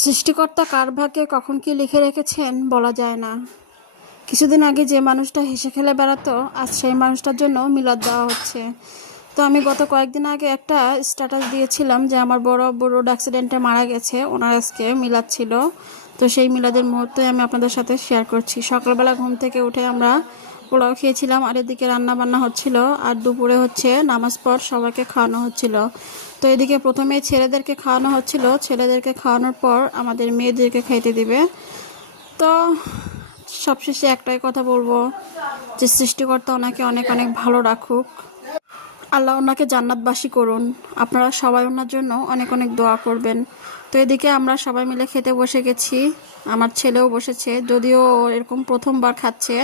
সৃষ্টিকর্তা কার ভাগ্যে কখন কি লিখে রেখেছেন বলা যায় না। কিছুদিন আগে যে মানুষটা হেসে খেলে বেড়াতো, আজ সেই মানুষটার জন্য মিলাদ দেওয়া হচ্ছে। তো আমি গত কয়েকদিন আগে একটা স্ট্যাটাস দিয়েছিলাম যে আমার বড় আব্বু রোড অ্যাক্সিডেন্টে মারা গেছে, ওনার আজকে মিলাদ ছিল। তো সেই মিলাদের মুহূর্তে আমি আপনাদের সাথে শেয়ার করছি। সকালবেলা ঘুম থেকে উঠে আমরা পোলাও খেয়েছিলাম, আর এদিকে রান্না বান্না হচ্ছিল, আর দুপুরে হচ্ছে নামাজ পর সবাইকে খাওয়ানো হচ্ছিল। তো এদিকে প্রথমে ছেলেদেরকে খাওয়ানো হচ্ছিল, ছেলেদেরকে খাওয়ানোর পর আমাদের মেয়েদেরকে খাইতে দিবে। তো সবশেষে একটাই কথা বলবো যে সৃষ্টিকর্তা ওনাকে অনেক অনেক ভালো রাখুক, আল্লাহ ওনাকে জান্নাতবাসী করুন। আপনারা সবাই ওনার জন্য অনেক অনেক দোয়া করবেন। তো এদিকে আমরা সবাই মিলে খেতে বসে গেছি, আমার ছেলেও বসেছে, যদিও ও এরকম প্রথমবার খাচ্ছে,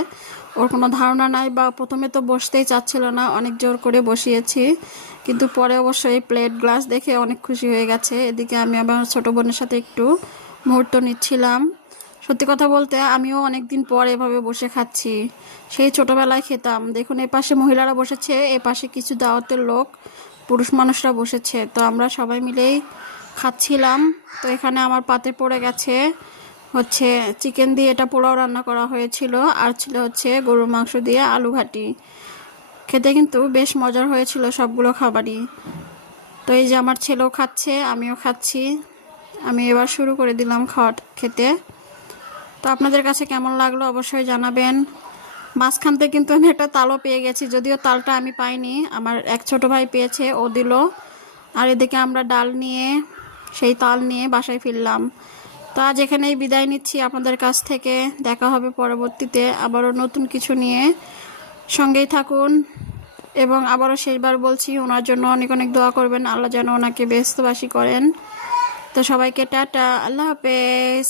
ওর কোনো ধারণা নাই, বা প্রথমে তো বসতেই চাচ্ছিল না, অনেক জোর করে বসিয়েছি, কিন্তু পরে অবশ্যই প্লেট গ্লাস দেখে অনেক খুশি হয়ে গেছে। এদিকে আমি আমার ছোটো বোনের সাথে একটু মুহূর্ত নিচ্ছিলাম। সত্যি কথা বলতে আমিও অনেক দিন পর এভাবে বসে খাচ্ছি, সেই ছোটবেলায় খেতাম। দেখুন এপাশে মহিলারা বসেছে, এপাশে কিছু দাওয়াতের লোক পুরুষ মানুষরা বসেছে, তো আমরা সবাই মিলেই খাচ্ছিলাম। তো এখানে আমার পাতে পড়ে গেছে হচ্ছে চিকেন দিয়ে, এটা পোলাও রান্না করা হয়েছিল, আর ছিল হচ্ছে গরুর মাংস দিয়ে আলু ঘাটি। খেতে কিন্তু বেশ মজার হয়েছিল সবগুলো খাবারই। তো এই যে আমার ছেলেও খাচ্ছে, আমিও খাচ্ছি। আমি এবার শুরু করে দিলাম খেতে। তো আপনাদের কাছে কেমন লাগলো অবশ্যই জানাবেন। মাঝখান থেকে কিন্তু আমি একটা তালও পেয়ে গেছি, যদিও তালটা আমি পাইনি, আমার এক ছোট ভাই পেয়েছে, ও দিল। আর এদিকে আমরা ডাল নিয়ে সেই তাল নিয়ে বাসায় ফিরলাম। তো আজ এখানেই বিদায় নিচ্ছি আপনাদের কাছ থেকে। দেখা হবে পরবর্তীতে আবারও নতুন কিছু নিয়ে। সঙ্গেই থাকুন, এবং আবারও শেষবার বলছি ওনার জন্য অনেক অনেক দোয়া করবেন, আল্লাহ যেন ওনাকে বেহেশতবাসী করেন। তো সবাইকে টাটা, আল্লাহ হাফেজ।